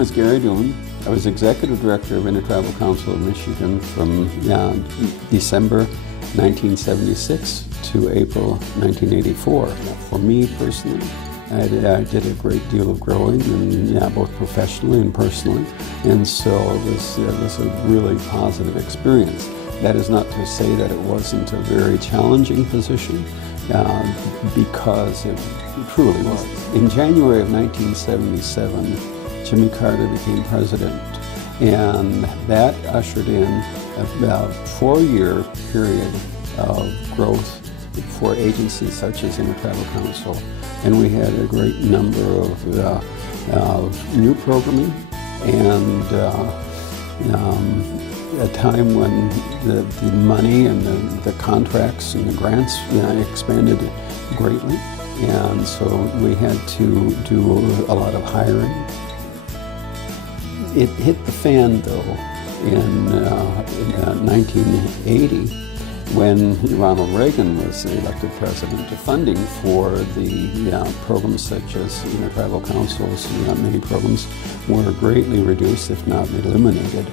name is Gary Deuman. I was Executive Director of Intertribal Council of Michigan from December 1976 to April 1984. For me personally, I did a great deal of growing, and both professionally and personally, and so it was a really positive experience. That is not to say that it wasn't a very challenging position, because it truly was. In January of 1977, Jimmy Carter became president, and that ushered in about a 4-year period of growth for agencies such as Intertribal Council, and we had a great number of new programming, and a time when the money and the contracts and the grants expanded greatly, and so we had to do a lot of hiring. It hit the fan, though, in 1980, when Ronald Reagan was elected president. The funding for the programs such as Intertribal Councils, many programs, were greatly reduced, if not eliminated.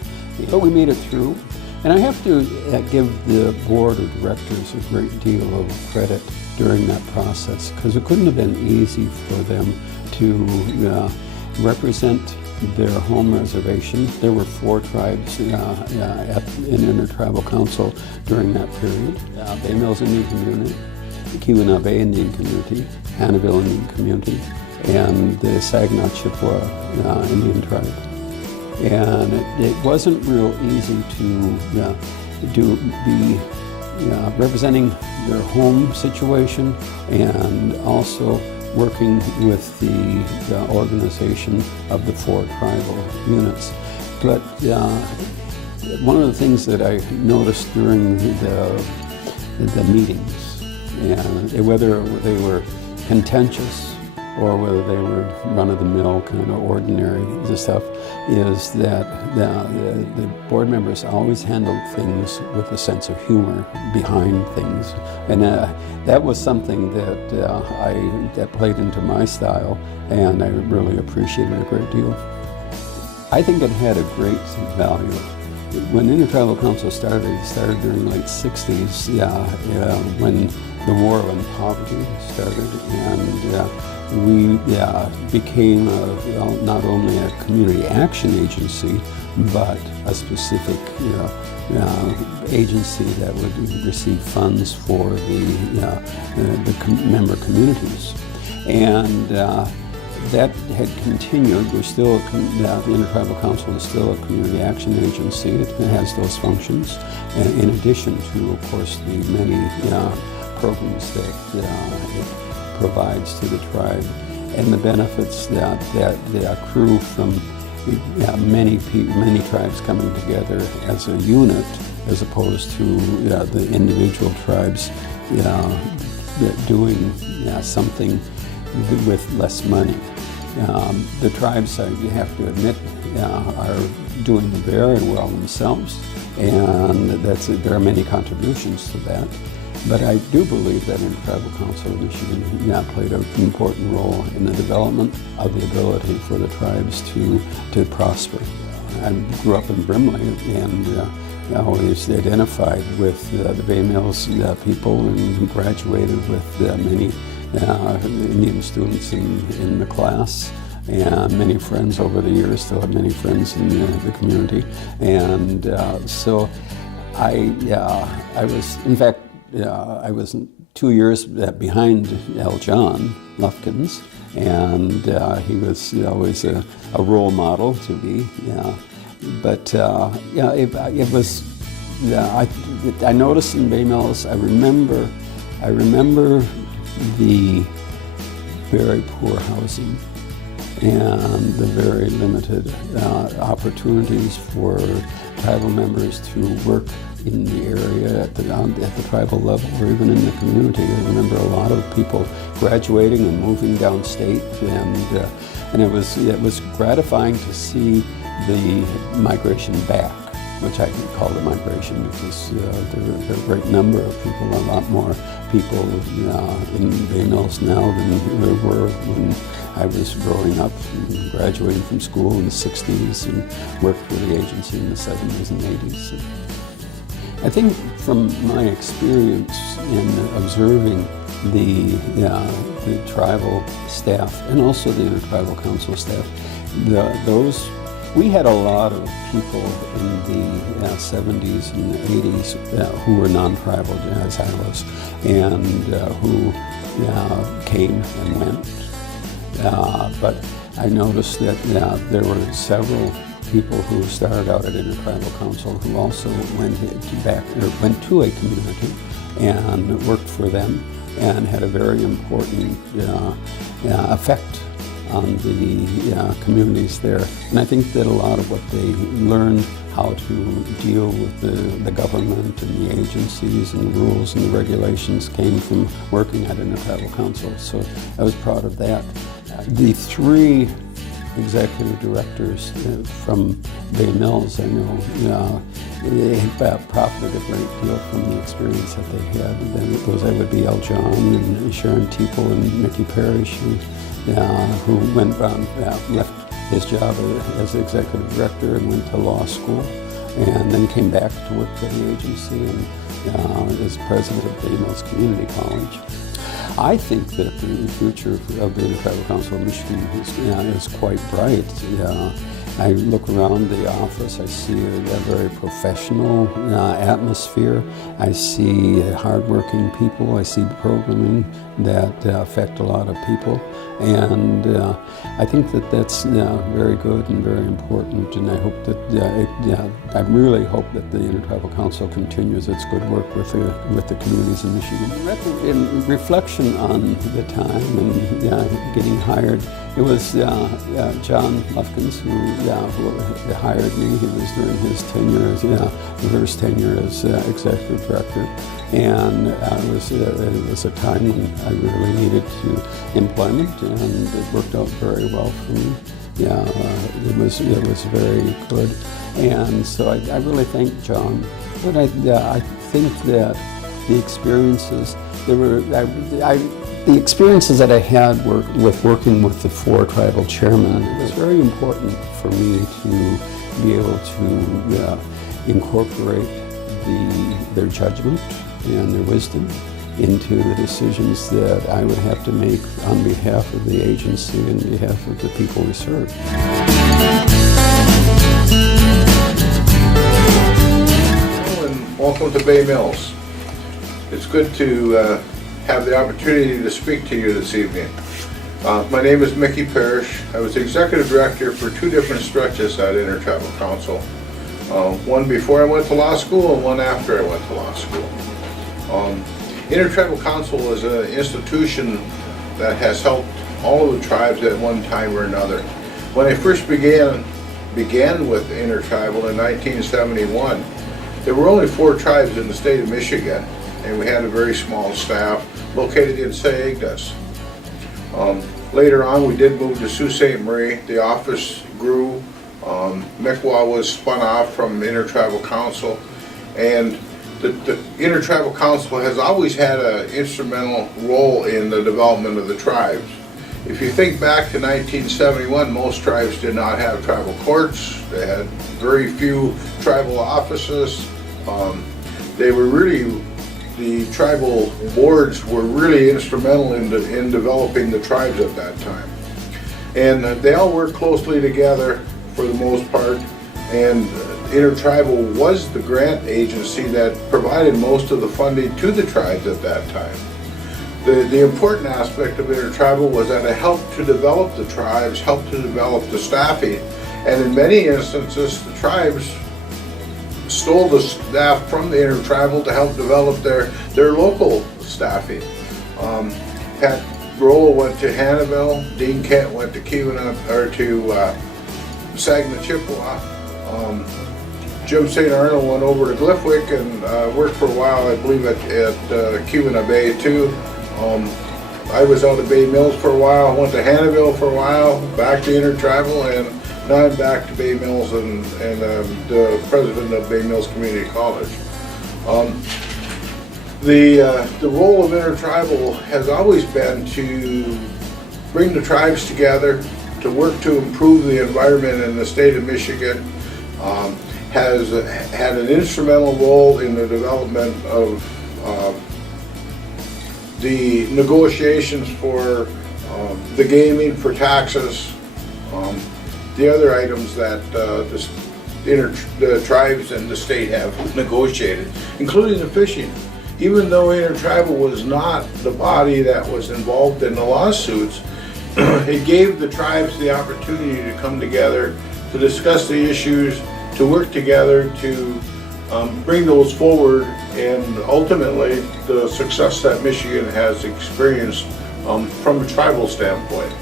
But we made it through, and I have to give the board of directors a great deal of credit during that process, because it couldn't have been easy for them to represent their home reservation. There were 4 tribes in Intertribal Council during that period: Bay Mills Indian Community, the Keweenaw Indian Community, Hannahville Indian Community, and the Saginaw Chippewa Indian Tribe. And it wasn't real easy to be representing their home situation and also working with the organization of the 4 tribal units. But one of the things that I noticed during the meetings, whether they were contentious or whether they were run-of-the-mill kind of ordinary stuff, is that the board members always handled things with a sense of humor behind things, and that was something that played into my style, and I really appreciated a great deal. I think it had a great value. When Intertribal Council started, it started during the late 60s, when the war on poverty started, and we became not only a community action agency, but a specific agency that would receive funds for the member communities. And that had continued. We're still, the Intertribal Council is still a community action agency. It has those functions, in addition to, of course, the many programs that it provides to the tribe, and the benefits that accrue from many tribes coming together as a unit, as opposed to the individual tribes doing something with less money. The tribes, you have to admit, are doing very well themselves, and there are many contributions to that. But I do believe that Intertribal Council of Michigan played an important role in the development of the ability for the tribes to prosper. I grew up in Brimley, and I always identified with the Bay Mills people, and graduated with many Indian students in the class, and many friends over the years. Still have many friends in the community, and so I was, in fact, I was 2 years behind John Lufkins, and he was always a role model to be. But it was. I noticed in Bay Mills. I remember the very poor housing and the very limited opportunities for tribal members to work in the area at the tribal level, or even in the community. I remember a lot of people graduating and moving downstate, and it was gratifying to see the migration back, which I can call the migration, because there are a great number of people, a lot more people in Bay Mills now than there were when I was growing up and graduating from school in the 60s and worked for the agency in the 70s and 80s. And I think from my experience in observing the tribal staff and also the Intertribal Council staff, we had a lot of people in the 70s and 80s who were non-tribal, as I was, and who came and went. But I noticed that there were several people who started out at Intertribal Council who also went to a community and worked for them and had a very important effect on the communities there. And I think that a lot of what they learned how to deal with the government and the agencies and the rules and the regulations came from working at Intertribal Council. So I was proud of that. The three executive directors from Bay Mills, I know, they profited a great deal from the experience that they had. Then that would be L. John and Sharon Teeple and Mickey Parish, who went left his job as executive director and went to law school, and then came back to work for the agency and as president of Bay Mills Community College. I think that the future of the Intertribal Council of Michigan is quite bright. I look around the office, I see a very professional atmosphere. I see hardworking people. I see programming that affect a lot of people. And I think that that's very good and very important. And I hope that, I really hope that the Intertribal Council continues its good work with the communities in Michigan. In reflection on the time and getting hired, it was John Lufkins who hired me. He was during his tenure the first tenure as executive director, and it was a time when I really needed employment, and it worked out very well for me. It was very good, and so I really thank John. But I think that the experiences the experiences that I had with working with the four tribal chairmen, it was very important for me to be able to incorporate their judgment and their wisdom into the decisions that I would have to make on behalf of the agency and behalf of the people we serve. Hello and welcome to Bay Mills. It's good to have the opportunity to speak to you this evening. My name is Mickey Parish. I was executive director for two different stretches at Intertribal Council. One before I went to law school and one after I went to law school. Intertribal Council is an institution that has helped all of the tribes at one time or another. When I first began with Intertribal in 1971, there were only 4 tribes in the state of Michigan, and we had a very small staff located in St. Ignace. Later on, we did move to Sault Ste. Marie. The office grew. Mi'kmaq was spun off from Intertribal Council, and the Intertribal Council has always had an instrumental role in the development of the tribes. If you think back to 1971, most tribes did not have tribal courts. They had very few tribal offices. The tribal boards were really instrumental in developing the tribes at that time. And they all worked closely together for the most part, and Intertribal was the grant agency that provided most of the funding to the tribes at that time. The important aspect of Intertribal was that it helped to develop the tribes, helped to develop the staffing, and in many instances the tribes stole the staff from the Intertribal to help develop their local staffing. Pat Grohl went to Hannibal, Dean Kent went to Saginaw Chippewa. Jim St. Arnold went over to Glyphwick and worked for a while, I believe, at Keweenaw Bay too. I was out of Bay Mills for a while, went to Hannibal for a while, back to Intertribal, and now I'm back to Bay Mills and the president of Bay Mills Community College. The role of Intertribal has always been to bring the tribes together to work to improve the environment in the state of Michigan. Has had an instrumental role in the development of the negotiations for the gaming, for taxes, the other items that the tribes and the state have negotiated, including the fishing. Even though Intertribal was not the body that was involved in the lawsuits, it gave the tribes the opportunity to come together to discuss the issues, to work together to bring those forward, and ultimately the success that Michigan has experienced from a tribal standpoint.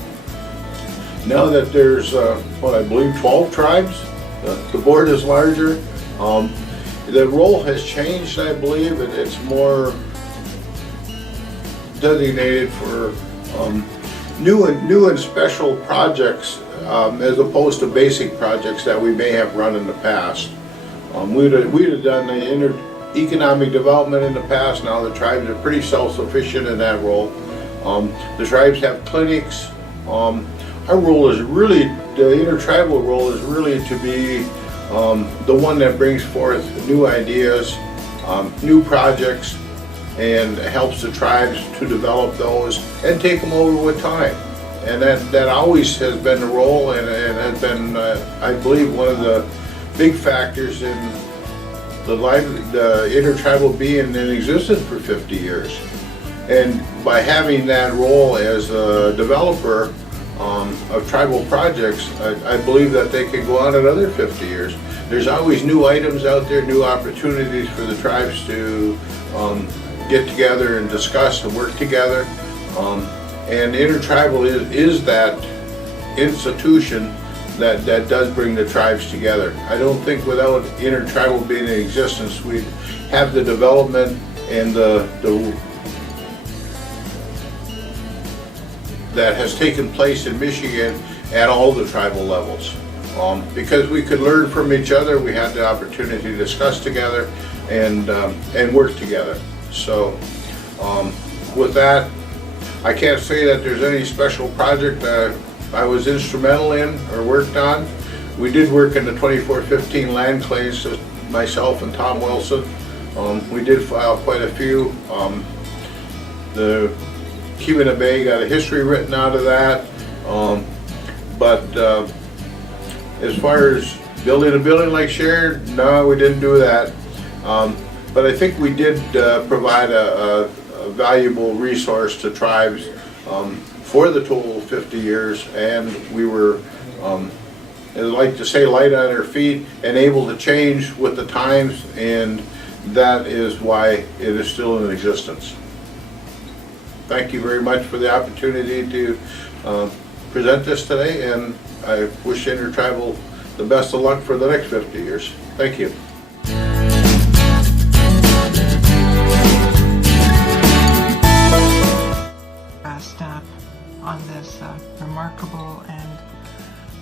Now that there's, I believe 12 tribes, the board is larger. The role has changed, I believe. It's more designated for new and special projects as opposed to basic projects that we may have run in the past. We'd have done the economic development in the past. Now the tribes are pretty self-sufficient in that role. The tribes have clinics. Our role is really, the intertribal role is really to be the one that brings forth new ideas, new projects, and helps the tribes to develop those and take them over with time. And that always has been the role, and has been, I believe, one of the big factors in the intertribal being in existence for 50 years. And by having that role as a developer of tribal projects, I believe that they could go on another 50 years. There's always new items out there, new opportunities for the tribes to get together and discuss and work together. And Intertribal is that institution that does bring the tribes together. I don't think without Intertribal being in existence, we'd have the development and that has taken place in Michigan at all the tribal levels. Because we could learn from each other, we had the opportunity to discuss together and work together. So with that, I can't say that there's any special project that I was instrumental in or worked on. We did work in the 2415 land claims, myself and Tom Wilson. We did file quite a few. The Keweenaw Bay got a history written out of that. But as far as building a building like Sharon, no, we didn't do that. But I think we did provide a valuable resource to tribes for the total 50 years, and we were, I'd like to say, light on our feet and able to change with the times, and that is why it is still in existence. Thank you very much for the opportunity to present this today, and I wish Intertribal the best of luck for the next 50 years. Thank you. Step on this remarkable and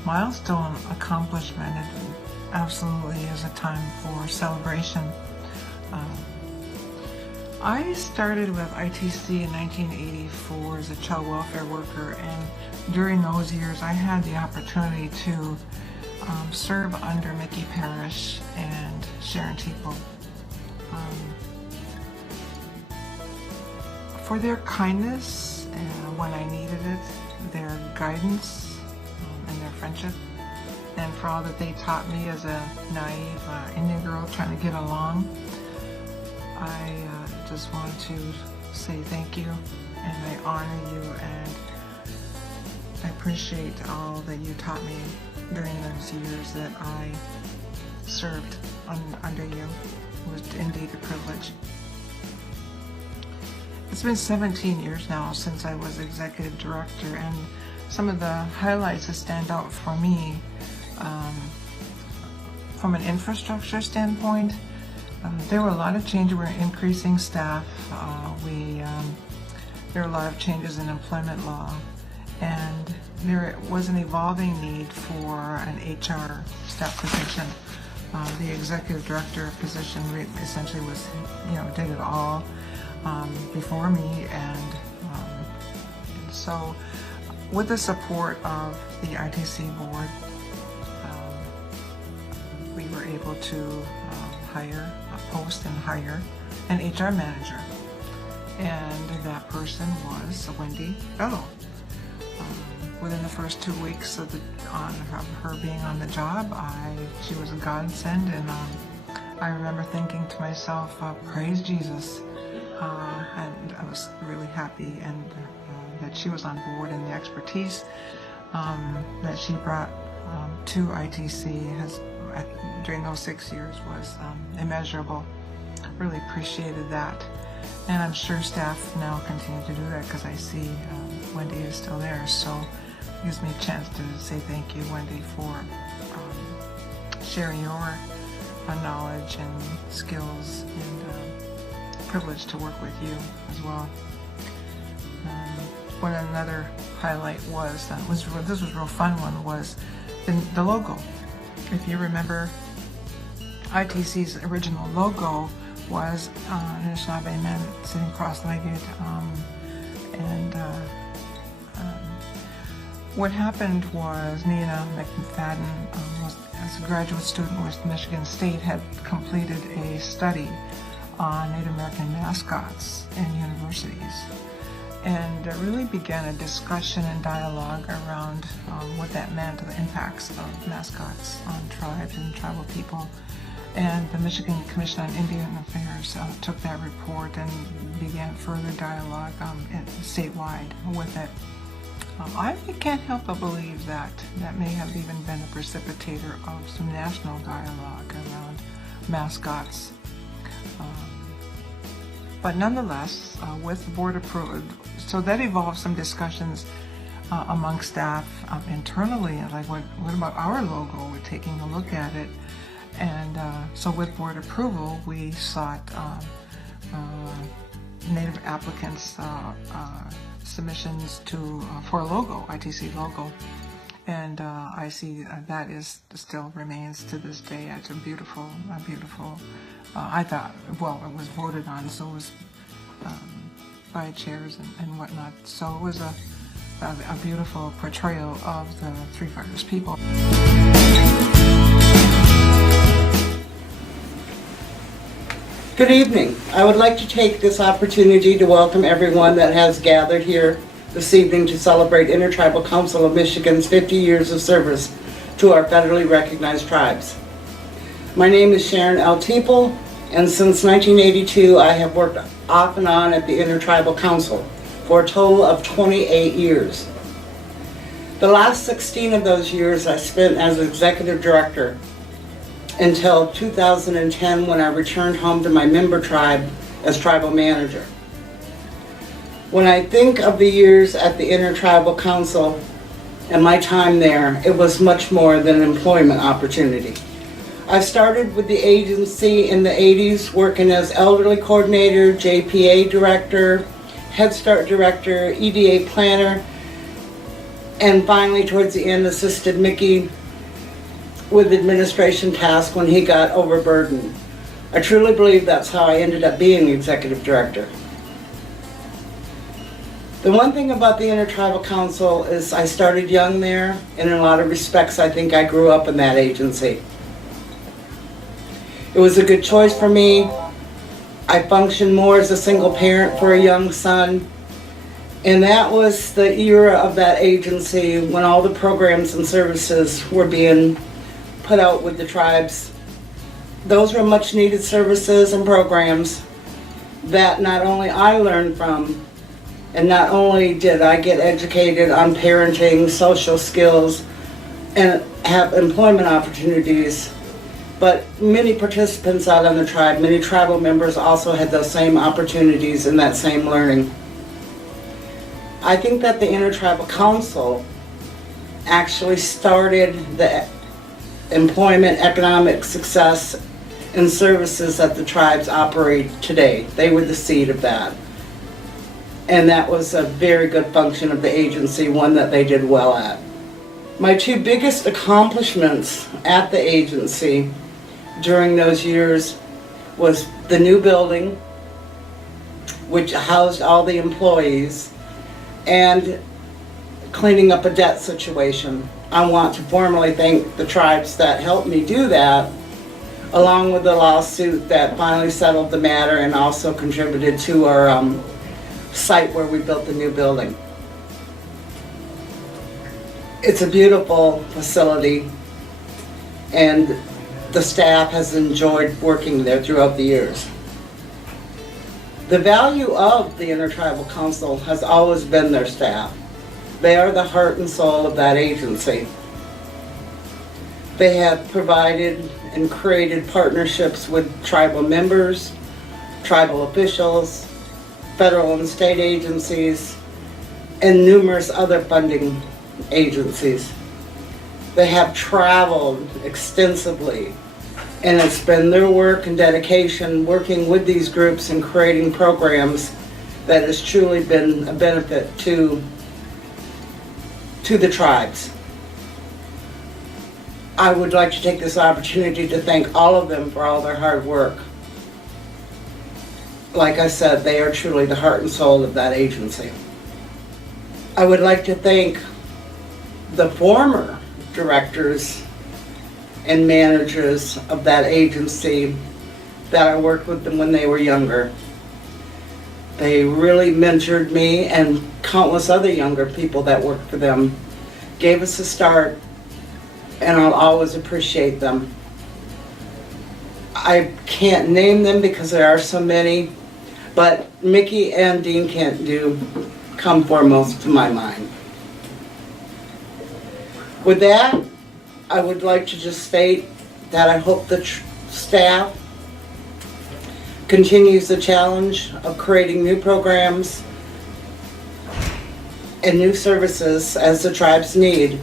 milestone accomplishment. It absolutely is a time for celebration. I started with ITC in 1984 as a child welfare worker, and during those years I had the opportunity to serve under Mickey Parish and Sharon Teeple. For their kindness when I needed it, their guidance and their friendship, and for all that they taught me as a naive Indian girl trying to get along, I just want to say thank you, and I honor you, and I appreciate all that you taught me during those years that I served under you. It was indeed a privilege. It's been 17 years now since I was executive director, and some of the highlights that stand out for me from an infrastructure standpoint, there were a lot of changes. We were increasing staff. There were a lot of changes in employment law, and there was an evolving need for an HR staff position. The executive director position essentially was, did it all before me, and so with the support of the ITC board, we were able to post and hire an HR manager. And that person was Wendy Bello. Within the first 2 weeks of her being on the job, she was a godsend, and I remember thinking to myself, praise Jesus. And I was really happy and that she was on board, and the expertise that she brought to ITC during those 6 years was immeasurable. Really appreciated that. And I'm sure staff now continue to do that because I see Wendy is still there. So it gives me a chance to say thank you, Wendy, for sharing your knowledge and skills, and privilege to work with you as well. Another highlight was, this was a real fun one, was the logo. If you remember, ITC's original logo was an Anishinaabe man sitting cross-legged, and what happened was Nina McFadden, as a graduate student with Michigan State, had completed a study on Native American mascots in universities, and really began a discussion and dialogue around what that meant, the impacts of mascots on tribes and tribal people. And the Michigan Commission on Indian Affairs took that report and began further dialogue statewide with it. I can't help but believe that may have even been a precipitator of some national dialogue around mascots. But nonetheless, with the board approved, so that evolved some discussions among staff internally, like what about our logo? We're taking a look at it. And so with board approval, we sought Native applicants' submissions for a logo, ITC logo. And I see that still remains to this day. It's a beautiful, I thought, well, it was voted on, so it was by chairs and whatnot. So it was a beautiful portrayal of the Three Fires people. Good evening. I would like to take this opportunity to welcome everyone that has gathered here this evening to celebrate Intertribal Council of Michigan's 50 years of service to our federally recognized tribes. My name is Sharon Teeple, and since 1982 I have worked off and on at the Intertribal Council for a total of 28 years. The last 16 of those years I spent as executive director until 2010, when I returned home to my member tribe as tribal manager. When I think of the years at the Intertribal Council and my time there, it was much more than an employment opportunity. I started with the agency in the 80s, working as elderly coordinator, JPA director, Head Start director, EDA planner, and finally towards the end assisted Mickey with administration tasks when he got overburdened. I truly believe that's how I ended up being the executive director. The one thing about the Intertribal Council is I started young there, and in a lot of respects I think I grew up in that agency. It was a good choice for me. I functioned more as a single parent for a young son, and that was the era of that agency when all the programs and services were being put out with the tribes. Those were much needed services and programs that not only I learned from, and not only did I get educated on parenting, social skills, and have employment opportunities, but many participants out on the tribe, many tribal members also had those same opportunities and that same learning. I think that the Intertribal Council actually started the employment, economic success, and services that the tribes operate today. They were the seed of that. And that was a very good function of the agency, one that they did well at. My two biggest accomplishments at the agency during those years was the new building, which housed all the employees, and cleaning up a debt situation. I want to formally thank the tribes that helped me do that, along with the lawsuit that finally settled the matter and also contributed to our site where we built the new building. It's a beautiful facility, and the staff has enjoyed working there throughout the years. The value of the Intertribal Council has always been their staff. They are the heart and soul of that agency. They have provided and created partnerships with tribal members, tribal officials, federal and state agencies, and numerous other funding agencies. They have traveled extensively, and it's been their work and dedication working with these groups and creating programs that has truly been a benefit to the tribes. I would like to take this opportunity to thank all of them for all their hard work. Like I said, they are truly the heart and soul of that agency. I would like to thank the former directors and managers of that agency that I worked with them when they were younger. They really mentored me and countless other younger people that worked for them, gave us a start, and I'll always appreciate them. I can't name them because there are so many, but Mickey and Dean Kent do come foremost to my mind. With that, I would like to just state that I hope the staff continues the challenge of creating new programs and new services as the tribes need,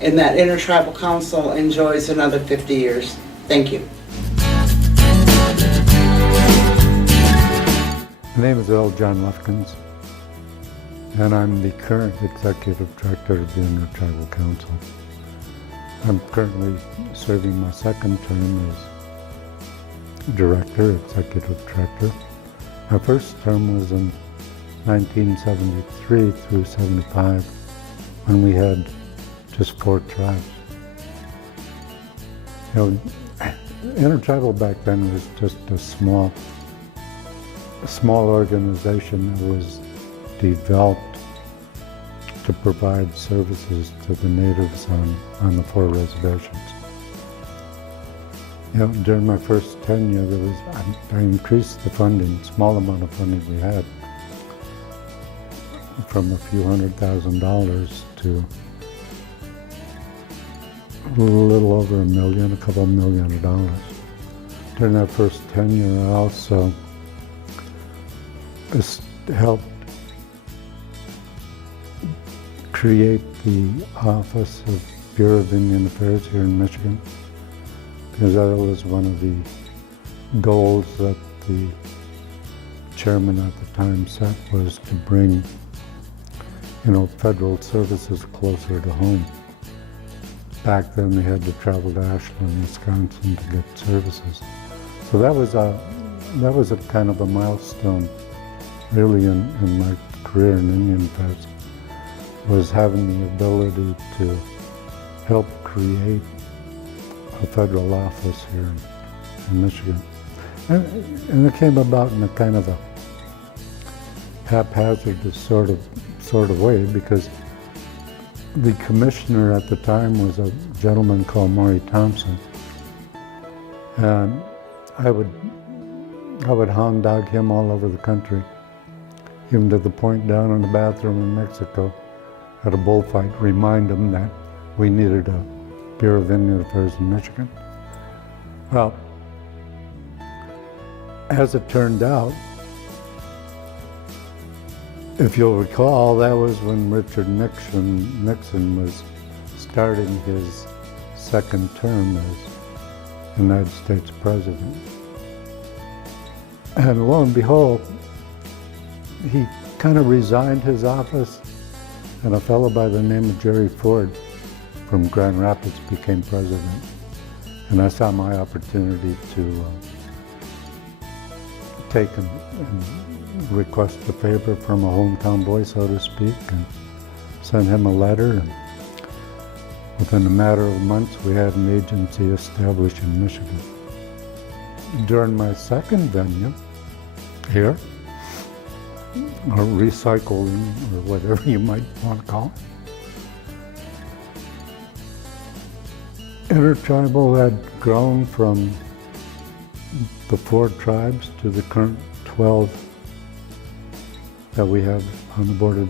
and that Intertribal Council enjoys another 50 years. Thank you. My name is Earl John Lufkins, and I'm the current Executive Director of the Intertribal Council. I'm currently serving my second term as Director, Executive Director. My first term was in 1973 through 75, when we had just 4 tribes. You know, Intertribal back then was just a small organization that was developed to provide services to the natives on the 4 reservations. You know, during my first tenure, I increased the funding, small amount of funding we had, from a few $100,000 to a little over $1 million, a couple million of dollars. During that first tenure, I also helped create the Office of Bureau of Indian Affairs here in Michigan, because that was one of the goals that the chairman at the time set, was to bring, you know, federal services closer to home. Back then they had to travel to Ashland, Wisconsin to get services. So that was a kind of a milestone really in my career in Indian Affairs, was having the ability to help create a federal office here in Michigan. And it came about in a kind of a haphazard sort of way, because the commissioner at the time was a gentleman called Maury Thompson. And I would hound dog him all over the country, even to the point down in the bathroom in Mexico at a bullfight, remind him that we needed a Bureau of Indian Affairs in Michigan. Well, as it turned out, if you'll recall, that was when Richard Nixon was starting his second term as United States President. And lo and behold, he kind of resigned his office, and a fellow by the name of Jerry Ford from Grand Rapids became president. And I saw my opportunity to take and request a favor from a hometown boy, so to speak, and sent him a letter, and within a matter of months we had an agency established in Michigan. During my second venue here, or recycling, or whatever you might want to call it, Intertribal had grown from the 4 tribes to the current 12 that we have on the board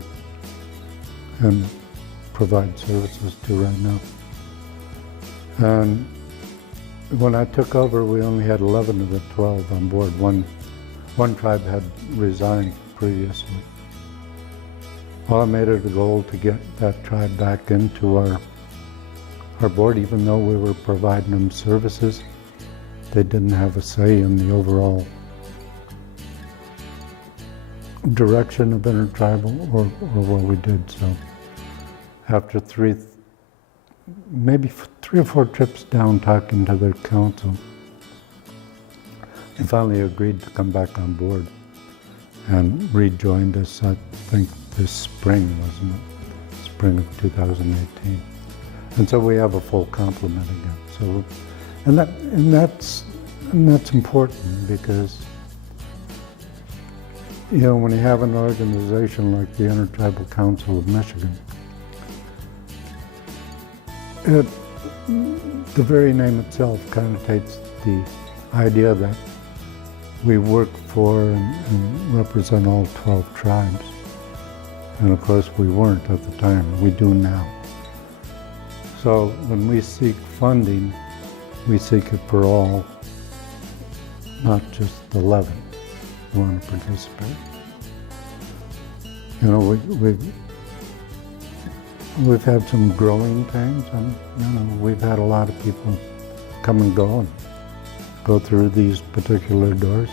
and provide services to right now. And when I took over, we only had 11 of the 12 on board. One tribe had resigned previously. Well, I made it a goal to get that tribe back into our board, even though we were providing them services. They didn't have a say in the overall direction of Intertribal or what we did. So after maybe 3 or 4 trips down talking to their council, they finally agreed to come back on board and rejoined us, I think this spring, wasn't it? Spring of 2018. And so we have a full complement again. So, and that's important because, you know, when you have an organization like the Intertribal Council of Michigan, the very name itself connotates the idea that we work for and represent all 12 tribes. And of course we weren't at the time, we do now. So when we seek funding, we seek it for all, not just the 11 who want to participate. You know, we've had some growing pains, and you know, we've had a lot of people come and go through these particular doors.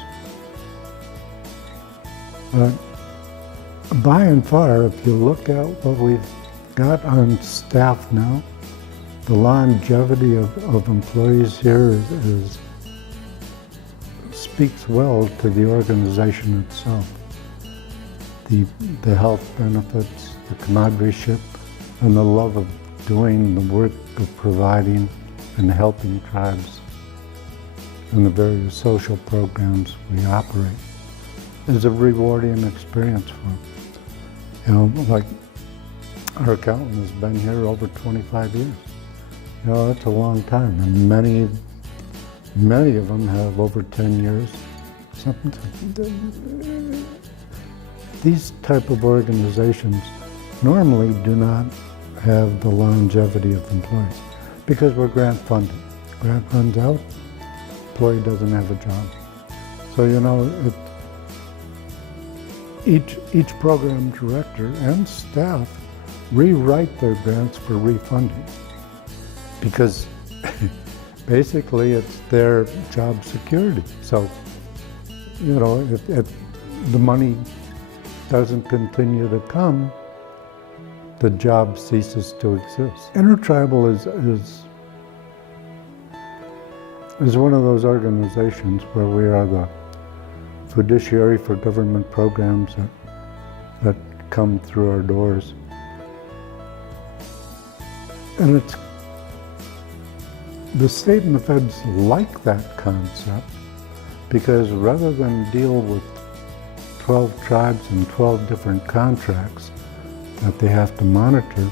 But by and far, if you look at what we've got on staff now, the longevity of employees here speaks well to the organization itself. The health benefits, the camaraderie, and the love of doing the work of providing and helping tribes and the various social programs we operate is a rewarding experience for them. You know, like our accountant has been here over 25 years. You know, that's a long time, and many of them have over 10 years. These type of organizations normally do not have the longevity of employees because we're grant funded. Grant runs out, employee doesn't have a job. So, you know, each program director and staff rewrite their grants for refunding because basically it's their job security. So, you know, if the money doesn't continue to come, the job ceases to exist. Intertribal is one of those organizations where we are the fiduciary for government programs that come through our doors. And the state and the feds like that concept because rather than deal with 12 tribes and 12 different contracts that they have to monitor,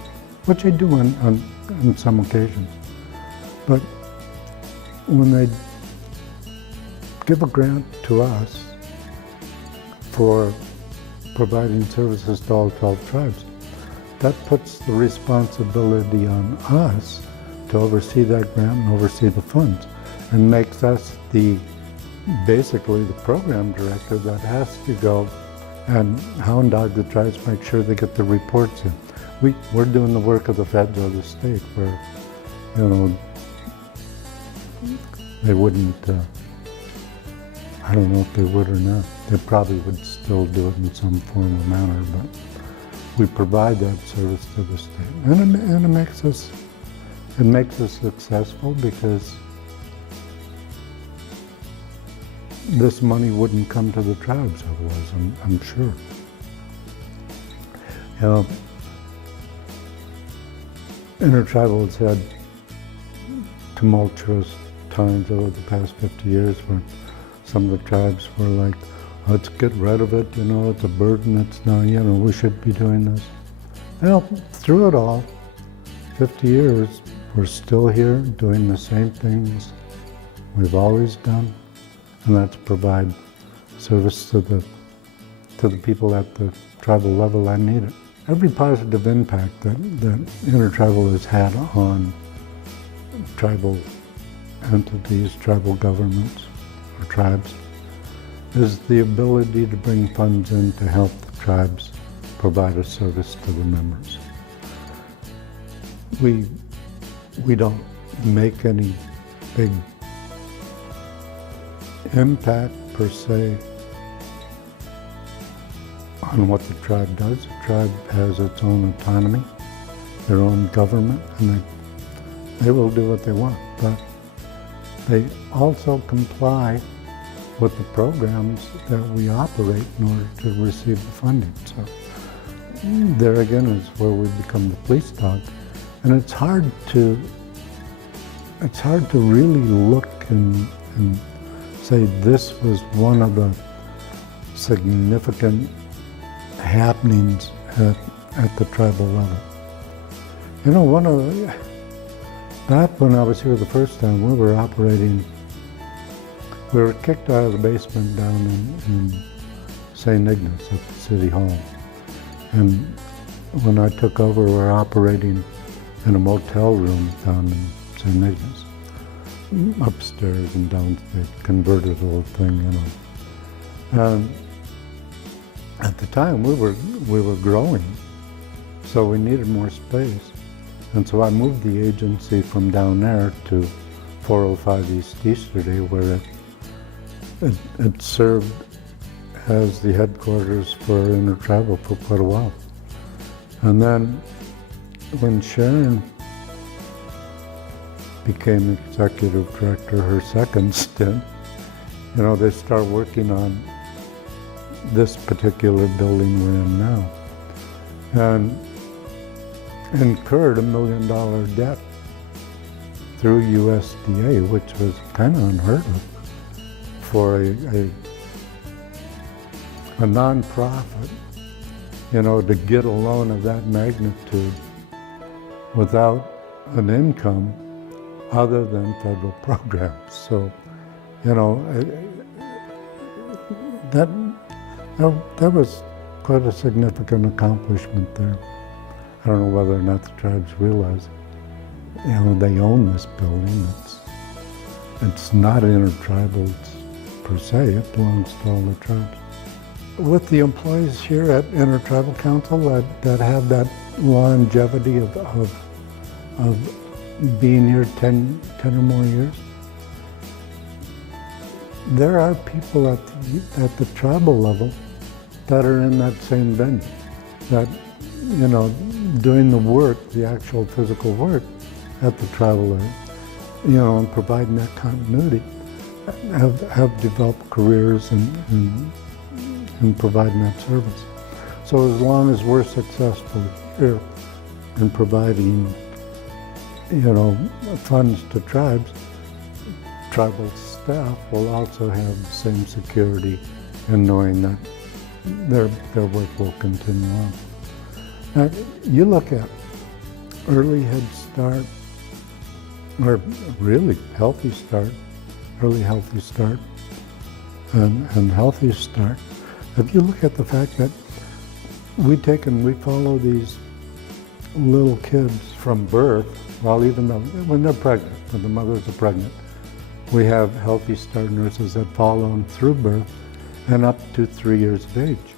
which they do on some occasions, but when they give a grant to us for providing services to all 12 tribes, that puts the responsibility on us to oversee that grant and oversee the funds, and makes us basically the program director that has to go and hound dog the tribes, make sure they get the reports in. We're doing the work of the feds or the state where, you know, they wouldn't, I don't know if they would or not. They probably would still do it in some form or manner, but we provide that service to the state. And it makes us successful because this money wouldn't come to the tribes otherwise, I'm sure. You know, Intertribal has had tumultuous times over the past 50 years where some of the tribes were like, let's get rid of it, it's a burden, it's not, we should be doing this. Well, through it all, 50 years, we're still here doing the same things we've always done, and that's provide service to the people at the tribal level that need it. Every positive impact that Intertribal has had on tribal entities, tribal governments, or tribes, is the ability to bring funds in to help the tribes provide a service to the members. We don't make any big impact per se on what the tribe does. The tribe has its own autonomy, their own government, and they will do what they want, but they also comply with the programs that we operate in order to receive the funding. So there again is where we become the police dog, and it's hard to really look and say this was one of the significant happenings at the tribal level. Back when I was here the first time, we were kicked out of the basement down in St. Ignace at the City Hall. And when I took over, we were operating in a motel room down in St. Ignace, upstairs and downstairs, converted the whole thing, And at the time, we were growing, so we needed more space. And so I moved the agency from down there to 405 East Easterday, where it served as the headquarters for Intertribal for quite a while. And then when Sharon became executive director, her second stint, they start working on this particular building we're in now, and incurred $1 million debt through USDA, which was kind of unheard of for a nonprofit, to get a loan of that magnitude without an income other than federal programs. So, that was quite a significant accomplishment there. I don't know whether or not the tribes realize, they own this building. It's not Intertribal per se, it belongs to all the tribes. With the employees here at Intertribal Council that have that longevity of being here 10 or more years, there are people at the tribal level that are in that same venue, that, doing the work, the actual physical work at the tribal level, and providing that continuity, have developed careers in providing that service. So as long as we're successful here in providing, funds to tribes, tribal staff will also have the same security in knowing that their work will continue on. Now, you look at early Head Start, or really Healthy Start, early Healthy Start, and Healthy Start. If you look at the fact that we follow these little kids from birth, even though when they're pregnant, when the mothers are pregnant, we have Healthy Start nurses that follow them through birth and up to 3 years of age.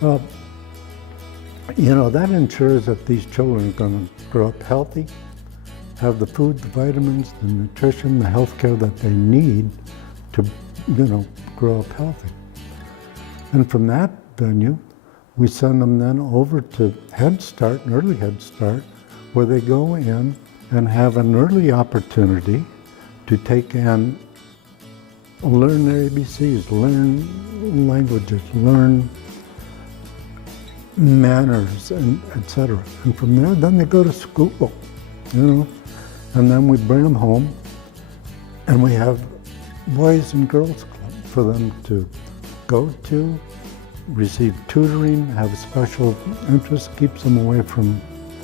Well, that ensures that these children are going to grow up healthy, have the food, the vitamins, the nutrition, the health care that they need to, grow up healthy. And from that venue, we send them then over to Head Start, an early Head Start, where they go in and have an early opportunity to take and learn their ABCs, learn languages, learn manners, and etc. And from there, then they go to school. you know. And then we bring them home, and we have Boys and Girls Club for them to go to, receive tutoring, have special interests, keeps them away from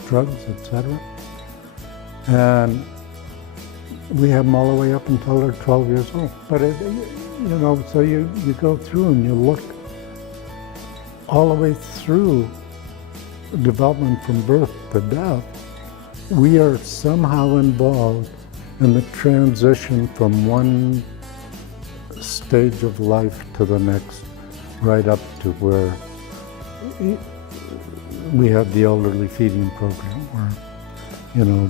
drugs, etc. And we have them all the way up until they're 12 years old. But you know, so you go through and you look all the way through development from birth to death. We are somehow involved in the transition from one stage of life to the next, right up to where we have the elderly feeding program where, you know,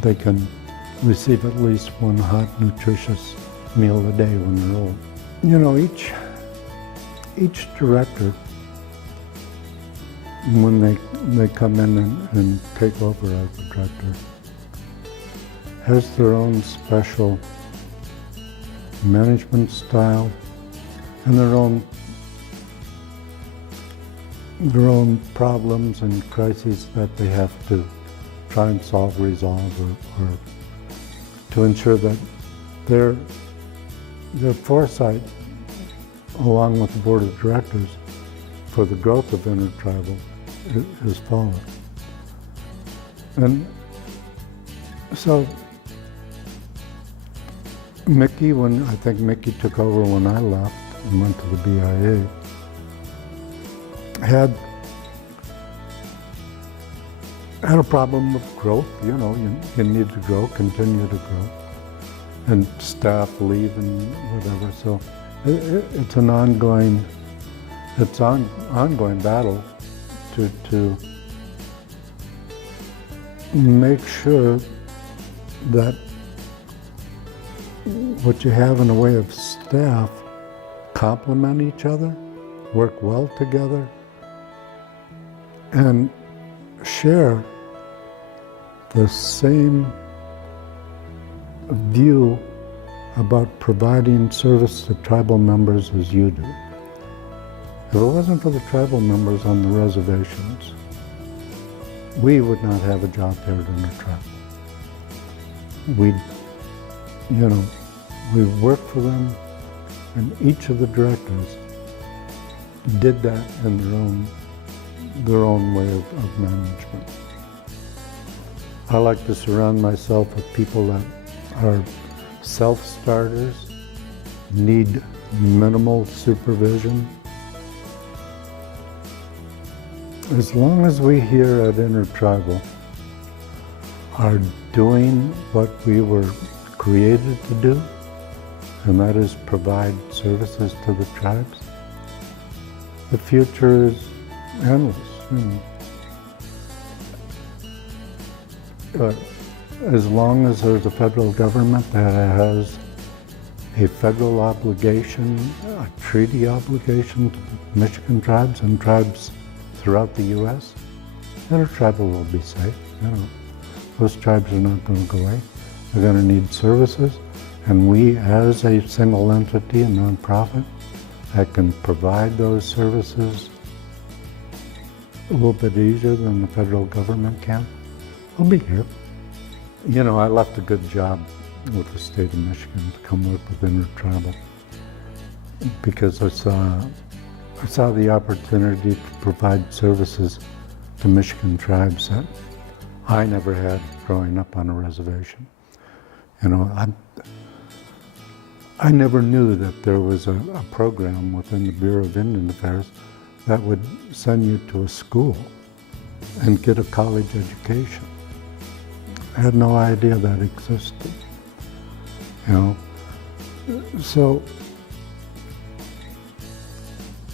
they can receive at least one hot, nutritious meal a day when they're old. You know, each director, when they come in and take over as a director, has their own special management style and their own problems and crises that they have to try and solve, resolve, or to ensure that their foresight, along with the board of directors, for the growth of intertribal is followed. And so Mickey, I think Mickey took over when I left and went to the BIA, had a problem with growth. You know, you need to grow, continue to grow, and staff leave and whatever. So it's an ongoing battle to make sure that what you have in the way of staff complement each other, work well together, and share the same view about providing service to tribal members as you do. If it wasn't for the tribal members on the reservations, we would not have a job here at Intertribal. We worked for them, and each of the directors did that in their own way of management. I like to surround myself with people that are self-starters, need minimal supervision. As long as we here at Intertribal are doing what we were created to do, and that is provide services to the tribes, the future is endless. As long as there's a federal government that has a federal obligation, a treaty obligation to Michigan tribes and tribes throughout the U.S., Intertribal will be safe. Those tribes are not going to go away. They're going to need services, and we, as a single entity, a nonprofit, that can provide those services a little bit easier than the federal government can, we'll be here. I left a good job with the state of Michigan to come work with Intertribal because I saw the opportunity to provide services to Michigan tribes that I never had growing up on a reservation. I never knew that there was a program within the Bureau of Indian Affairs that would send you to a school and get a college education. I had no idea that existed. So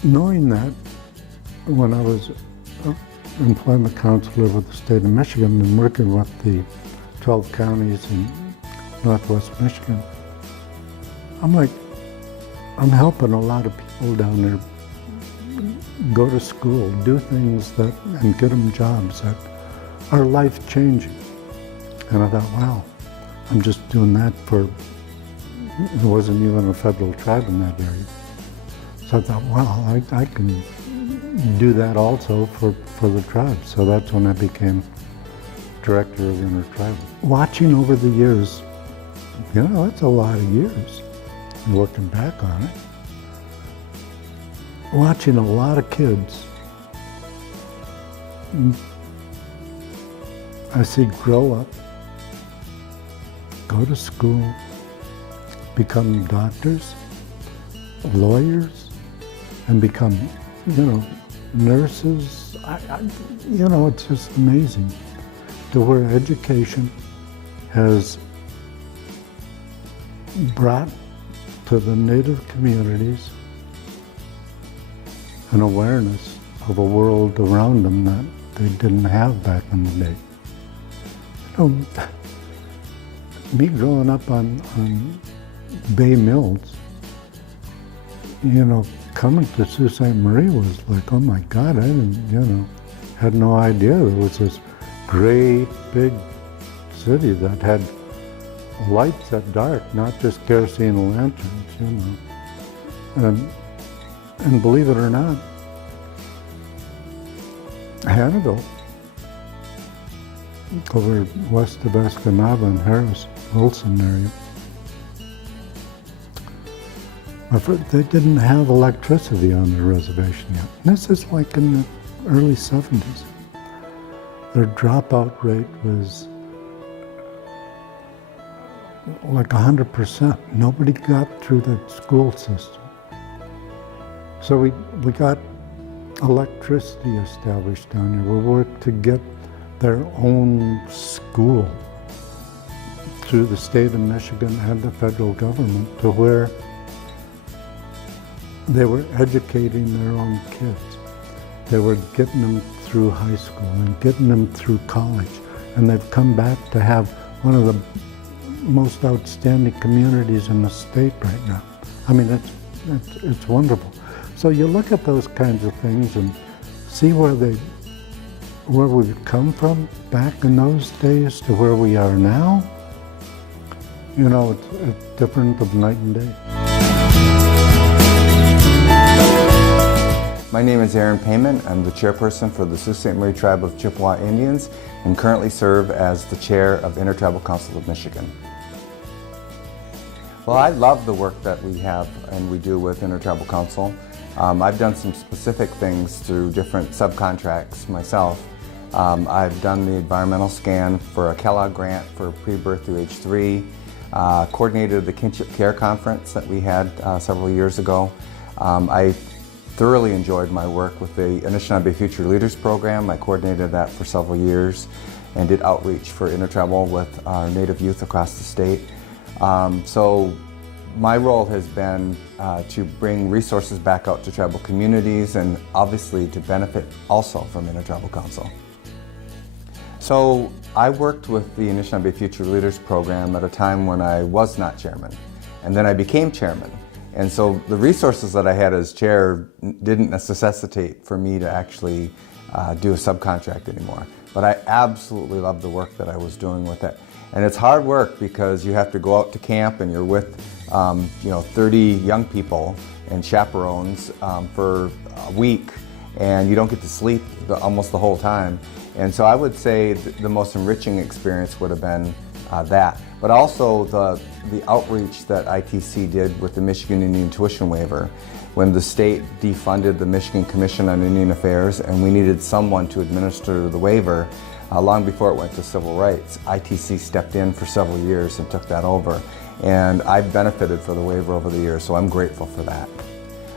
knowing that, when I was employment counselor with the state of Michigan and working with the 12 counties in Northwest Michigan, I'm helping a lot of people down there go to school, do things and get them jobs that are life-changing. And I thought, wow, I'm just doing that there wasn't even a federal tribe in that area. So I thought, wow, I can do that also for the tribes. So that's when I became director of Intertribal. Watching over the years, you know, it's a lot of years, looking back on it. Watching a lot of kids, I see grow up, go to school, become doctors, lawyers, and become, you know, nurses. You know, it's just amazing to where education has brought to the Native communities an awareness of a world around them that they didn't have back in the day. You know, me growing up on Bay Mills, you know, coming to Sault Ste. Marie was like, oh my God, I didn't, you know, had no idea there was this great big city that had lights at dark, not just kerosene lanterns, you know. And believe it or not, Hannibal, over west of Escanaba and Harris, Wilson area, they didn't have electricity on their reservation yet. And this is like in the early 70s. Their dropout rate was like 100%. Nobody got through the school system. So we got electricity established down here. We worked to get their own school through the state of Michigan and the federal government to where they were educating their own kids. They were getting them through high school and getting them through college. And they've come back to have one of the most outstanding communities in the state right now. I mean, it's wonderful. So you look at those kinds of things and see where we've come from back in those days to where we are now. You know, it's different of night and day. My name is Aaron Payman. I'm the chairperson for the Sault Ste. Marie Tribe of Chippewa Indians and currently serve as the chair of Intertribal Council of Michigan. Well, I love the work that we have and we do with Intertribal Council. I've done some specific things through different subcontracts myself. I've done the environmental scan for a Kellogg grant for pre-birth through age 3, coordinated the Kinship Care Conference that we had several years ago. I thoroughly enjoyed my work with the Anishinaabe Future Leaders Program. I coordinated that for several years and did outreach for Intertribal with our Native youth across the state. So my role has been to bring resources back out to tribal communities and obviously to benefit also from Intertribal Council. So I worked with the Anishinaabe Future Leaders Program at a time when I was not chairman, and then I became chairman. And so the resources that I had as chair didn't necessitate for me to actually do a subcontract anymore. But I absolutely loved the work that I was doing with it. And it's hard work because you have to go out to camp and you're with 30 young people and chaperones for a week, and you don't get to sleep almost the whole time. And so I would say the most enriching experience would have been that. But also the outreach that ITC did with the Michigan Indian Tuition Waiver when the state defunded the Michigan Commission on Indian Affairs and we needed someone to administer the waiver long before it went to civil rights. ITC stepped in for several years and took that over. And I've benefited for the waiver over the years, so I'm grateful for that.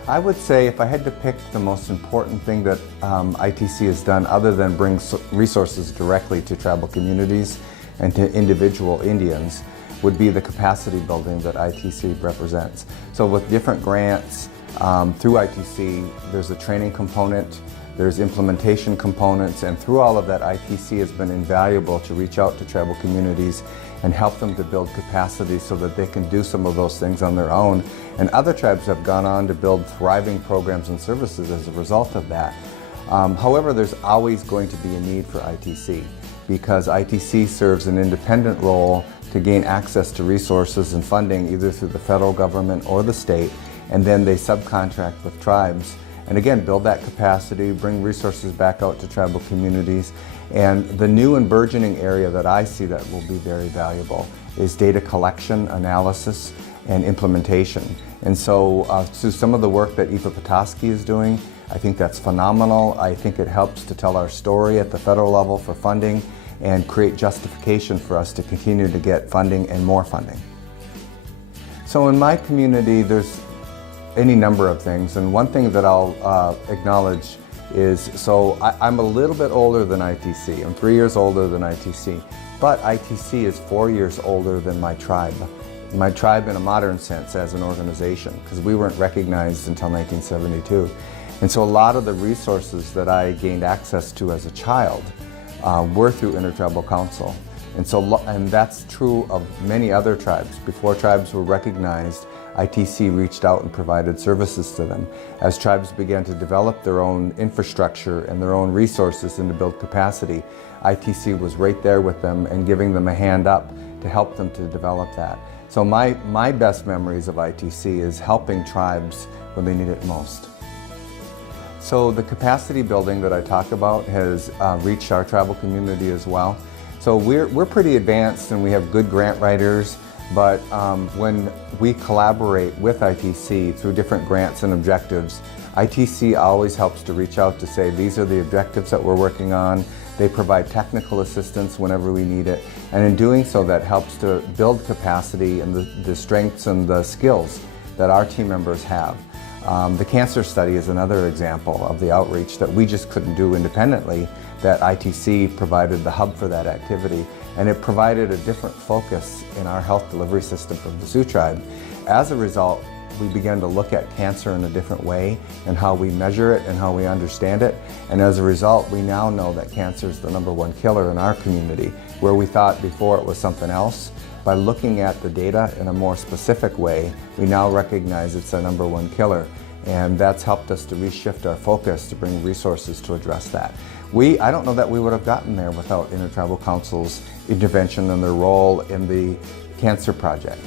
I would say if I had to pick the most important thing that ITC has done other than bring resources directly to tribal communities and to individual Indians would be the capacity building that ITC represents. So with different grants through ITC, there's a training component, there's implementation components, and through all of that, ITC has been invaluable to reach out to tribal communities and help them to build capacity so that they can do some of those things on their own. And other tribes have gone on to build thriving programs and services as a result of that. However, there's always going to be a need for ITC because ITC serves an independent role to gain access to resources and funding either through the federal government or the state, and then they subcontract with tribes. and again, build that capacity, bring resources back out to tribal communities. And the new and burgeoning area that I see that will be very valuable is data collection, analysis, and implementation. And so through some of the work that Eva Petoskey is doing, I think that's phenomenal. I think it helps to tell our story at the federal level for funding and create justification for us to continue to get funding and more funding. So in my community, there's any number of things, and one thing that I'll acknowledge is, so I'm a little bit older than ITC. I'm 3 years older than ITC, but ITC is 4 years older than my tribe. My tribe in a modern sense as an organization, because we weren't recognized until 1972. And so a lot of the resources that I gained access to as a child were through Intertribal Council. And that's true of many other tribes. Before tribes were recognized, ITC reached out and provided services to them. As tribes began to develop their own infrastructure and their own resources and to build capacity, ITC was right there with them and giving them a hand up to help them to develop that. So my best memories of ITC is helping tribes when they need it most. So the capacity building that I talk about has reached our tribal community as well. So we're pretty advanced and we have good grant writers, but when we collaborate with ITC through different grants and objectives, ITC always helps to reach out to say, these are the objectives that we're working on. They provide technical assistance whenever we need it. And in doing so, that helps to build capacity and the strengths and the skills that our team members have. The cancer study is another example of the outreach that we just couldn't do independently, that ITC provided the hub for that activity. And it provided a different focus in our health delivery system from the Sioux Tribe. As a result, we began to look at cancer in a different way and how we measure it and how we understand it. And as a result, we now know that cancer is the #1 killer in our community, where we thought before it was something else. By looking at the data in a more specific way, we now recognize it's our #1 killer. And that's helped us to reshift our focus to bring resources to address that. I don't know that we would have gotten there without Intertribal Council's intervention and their role in the cancer project.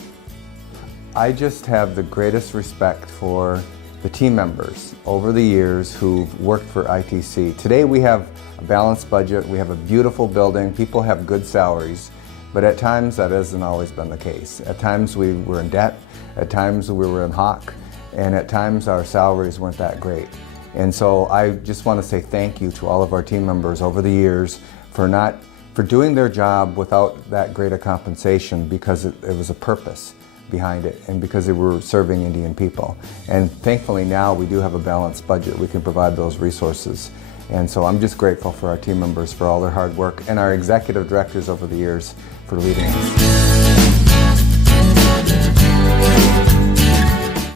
I just have the greatest respect for the team members over the years who've worked for ITC. Today we have a balanced budget, we have a beautiful building, people have good salaries, but at times that hasn't always been the case. At times we were in debt, at times we were in hock, and at times our salaries weren't that great. And so I just want to say thank you to all of our team members over the years for doing their job without that great a compensation, because it was a purpose behind it and because they were serving Indian people. And thankfully now we do have a balanced budget. We can provide those resources. And so I'm just grateful for our team members for all their hard work and our executive directors over the years for leading us.